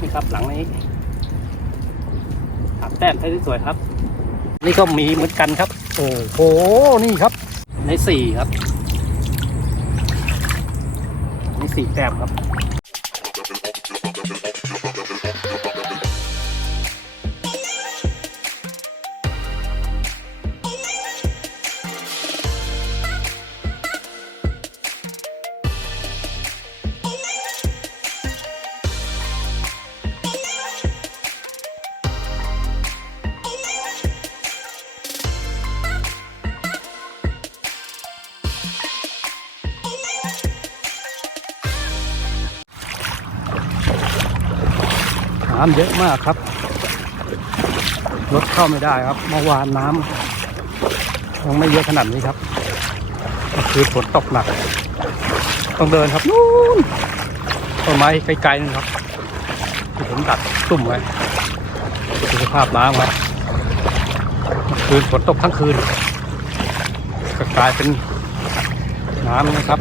นี่ครับหลังนี้สามแต้มใช้ได้สวยครับ นี่ก็มีเหมือนกันครับ โอ้โห นี่ครับ ในสี่ครับนี่สี่แต้มครับ น้ำเยอะมากครับ รถเข้าไม่ได้ครับ เมื่อวานน้ำยังไม่เยอะขนาดนี้ครับ คือฝนตกหนัก ต้องเดินครับนู่นต้นไม้ไกลๆนึงครับที่ผมดัดตุ่มไว้ดูสภาพน้ำครับคือคืนฝนตกทั้งคืนก็กลายเป็นน้ำนะครับ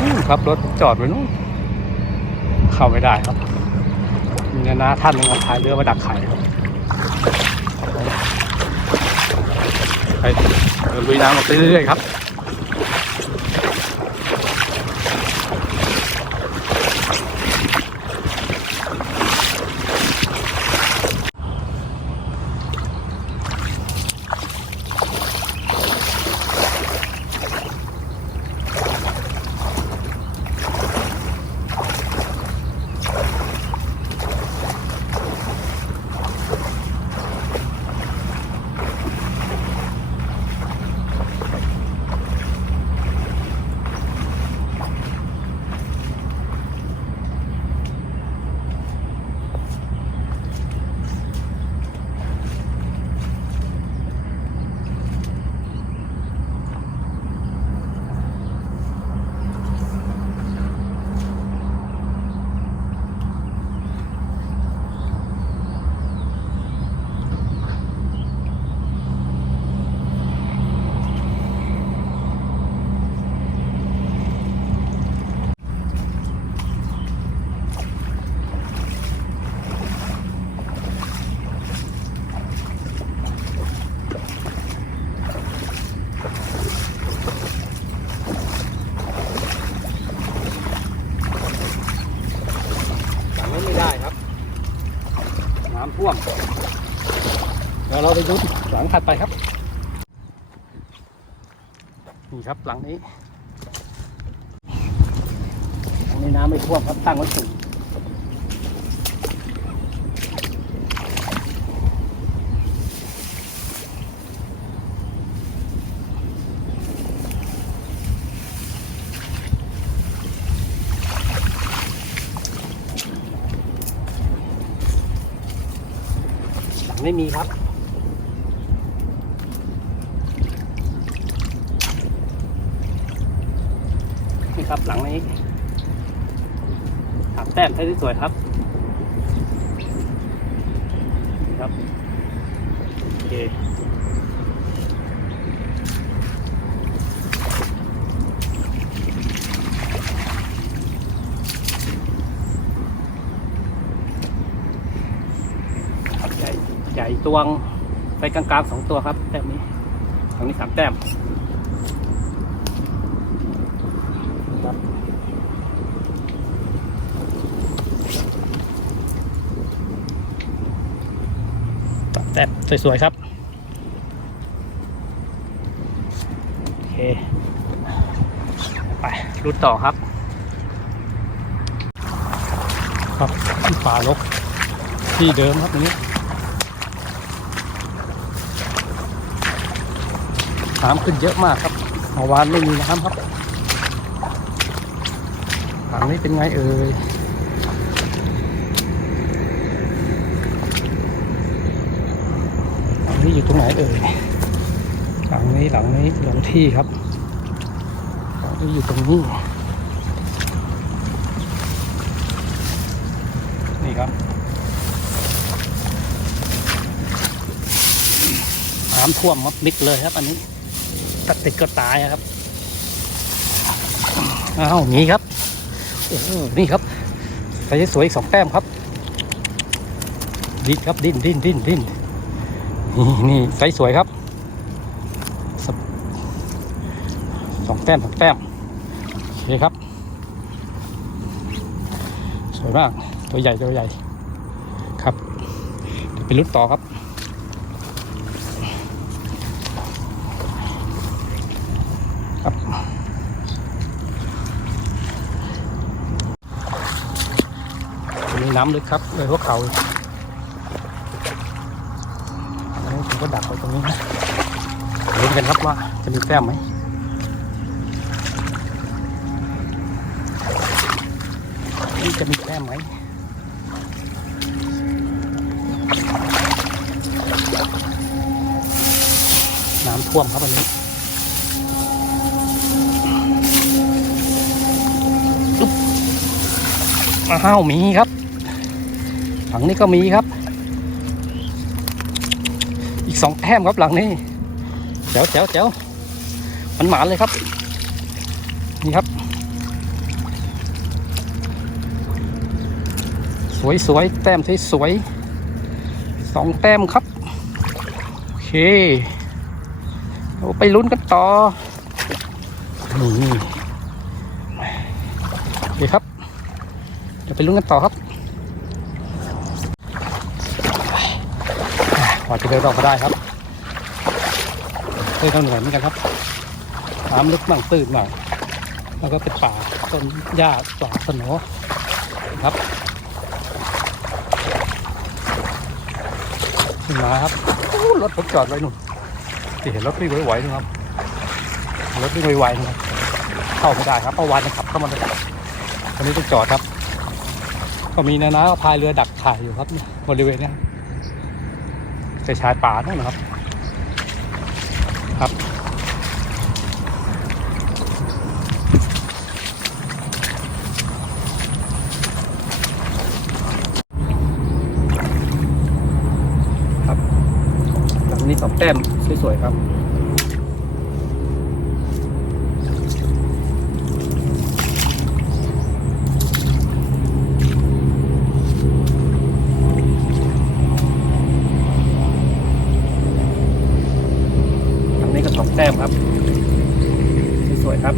นู่นครับรถจอดไว้นู่นเข้าไม่ได้ครับ มีนานะท่านหนึงเอาพายเรือมาดักไข่ครับไปลุยน้ำออกไปเรื่อยๆครับ ท่วม เดี๋ยวเราไปดูหลังถัดไปครับ นี่ครับหลังนี้หลังนี้น้ำไม่ท่วมครับตั้งไว้สูง ไม่มีครับ นี่ครับหลังนี้ถามแต้มใช้ด้สวยครับครับโอเคครับใหญ่ใหญ่ ตวงไปกลางๆสองตัวครับ แต้มนี้ตรงนี้สามแต้มครับแต้มสวย ๆ ครับ โอเค ไปรุดต่อครับ ครับที่ป่าลกที่เดิมครับตรงนี้ น้ำขึ้นเยอะมากครับเมื่อวานไม่มีน้ำครับหลังนี้เป็นไงเอ่ยหลังนี้อยู่ตรงไหนเอ่ยหลังนี้หลังนี้หลังที่ครับหลังนี้อยู่ตรงนี้นี่ครับน้ำท่วมมัดมิดเลยครับอันนี้ ตัดติดก็ตายอะครับอ้าวนี้ครับโอ้นี่ครับฝใส่สวยอีกสองแต้มครับดิ้นครับดิ้นดิ้นดิ้นดิ้นนี่นี่ไซส์สวยครับสสองแต้มสองแต้มโอเคครับ สวยมากตัวใหญ่ตัวใหญ่ครับไปลุ้นต่อครับ น้ำลึกครับเลยพวเขาอันนี้ผมก็ดักไว้ตรงนี้นะลุ้นกันครับว่าจะมีแต้มไหมนี่จะมีแต้มไหมน้ำท่วมครับวันนี้อ้าวมีครับ หลังนี้ก็มีครับ อีกสองแต้มครับหลังนี้แจ๋วแจ๋วแจ๋วมันหมานเลยครับ นี่ครับ สวยสวยแต้มสวยสวยสองแต้มครับ โอเคเราไปลุ้นกันต่อนี่โอเคครับเดี๋ยวไปลุ้นกันต่อครับ พอจะเดินออกมาได้ครับเคยต้องเหนื่อยเหมือนกันครับน้ำลึกบ้างตื้นบ้างแล้วก็เป็นป่าต้นหญ้าป่าสนอครับขึ้นมาครับรถผมจอดไว้นู่นที่เห็นรถวิ่งไหวๆนะครับรถวิ่งไหวๆนะครับเข้าไม่ได้ครับเมื่อวานยังขับเข้ามาเลยตอนนี้ต้องจอดครับ ก็มีนานาก็พายเรือดักถ่ายอยู่ครับบริเวณนี้ จะชายป่านั่นนะครับ ครับ ครับหลังนี้สองแต้มสวยๆครับ หลังนี้ก็สองแต้มครับ สวยๆครับ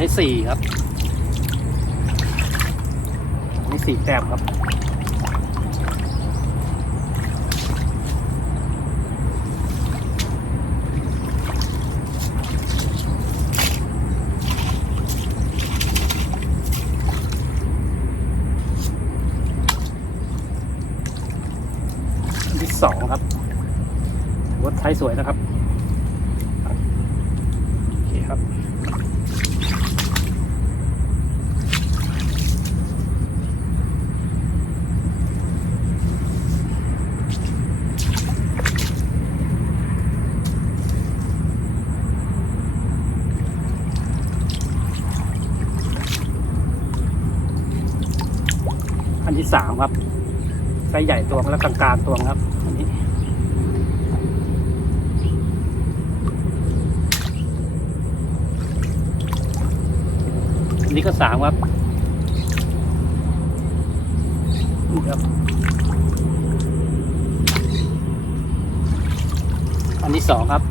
ใน สี่ครับในสี่แต้มครับ ที่สองครับรถไทยสวยนะครับ โอเคครับ อันที่สามครับไซ ส์ใหญ่ตัวแล้วกลางๆตัวครับอันนี้อันนี้ก็สามครับนี่ครับ อันที่สองครับ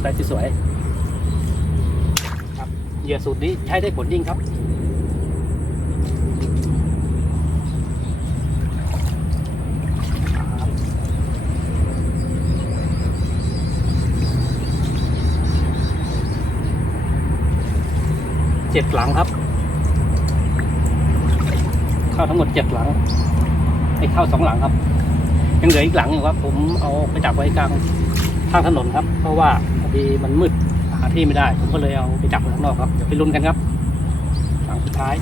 ไซส์ที่สวยครับเหยื่อสูตรนี้ใช้ได้ผลยิ่งครับ จ็ดหลังครับเข้าทั้งหมดเจ็ดหลังไอ้เข้าสองหลังครับ ยังเหลืออีกหลังอยู่ครับ ผมเอาไปจับไว้กลางข้างถนนครับ เพราะว่าพอดีมันมืดหาที่ไม่ได้ ผมก็เลยเอาไปจับไว้ข้างนอกครับเดี๋ยวไปลุ้นกันครับ หลังสุดท้าย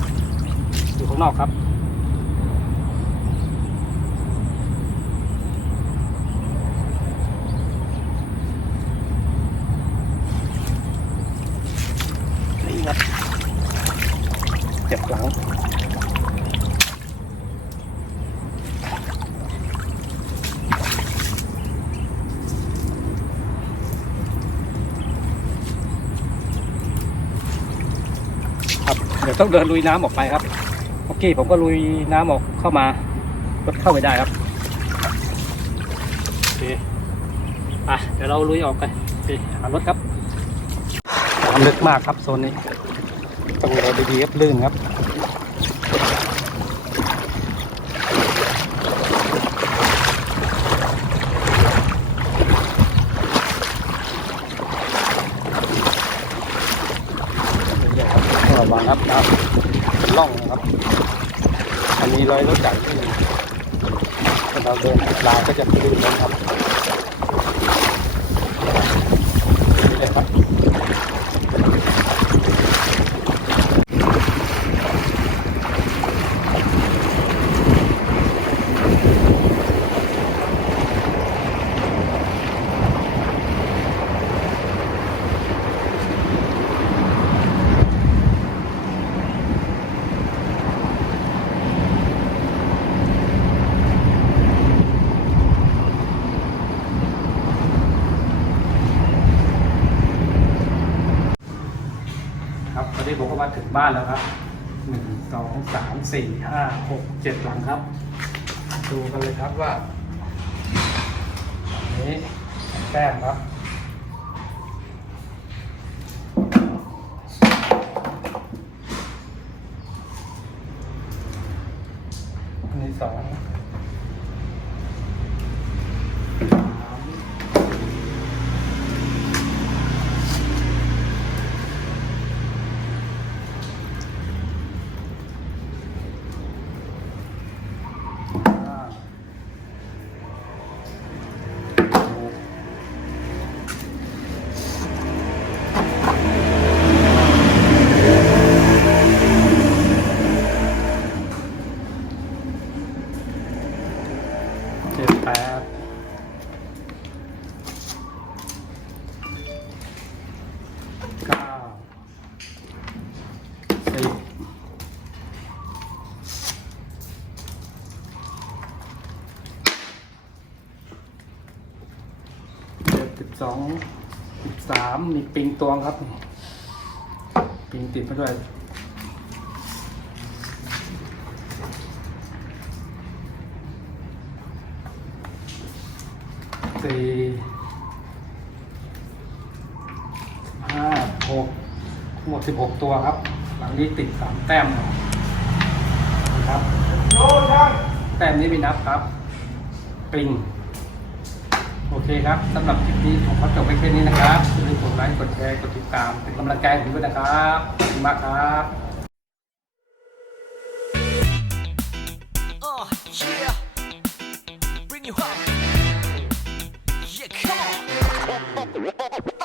อยู่ข้างนอกครับ ดี๋ยวต้องเดินลุยน้ำออกไปครับเมื่อกี้ผมก็ลุยน้ำออกเข้ามารถเข้าไปได้ครับโอเคอะเดี๋ยวเราลุยออกกันโอเคหารถครับน้ำลึกมากครับโซนนี้ต้องเดินดีๆครับลื่นครับ เยอะๆ ครับครับล่องนะครับ อันนี้รอยรถจักรที่เราเดินลาก็จะลื่นนะครับ ตอนนี้ผมก็มาถึงบ้านแล้วครับหนึ่งสองสามสี่ห้าหกเจ็ดหลังครับ ดูกันเลยครับว่าอันนี้แต้มครับ เจ็ดแปดเก้าสิบเจ็ดสิบสองสิบสามมีปิงตวงครับ ปิงติดมาด้วย สี่ห้าหกทั้งหมดสิบหกตัวครับ หลังนี้ติดสามแต้มนะครับแต้มนี้ไม่นับครับปิงโอเคครับสำหรับคลิปนี้ผมขอจบไว้แค่นี้นะครับอย่าลืมกดไลค์กดแชร์กดติดตามเป็นกำลังใจผมด้วยนะครับขอบคุณมากครับ Oh,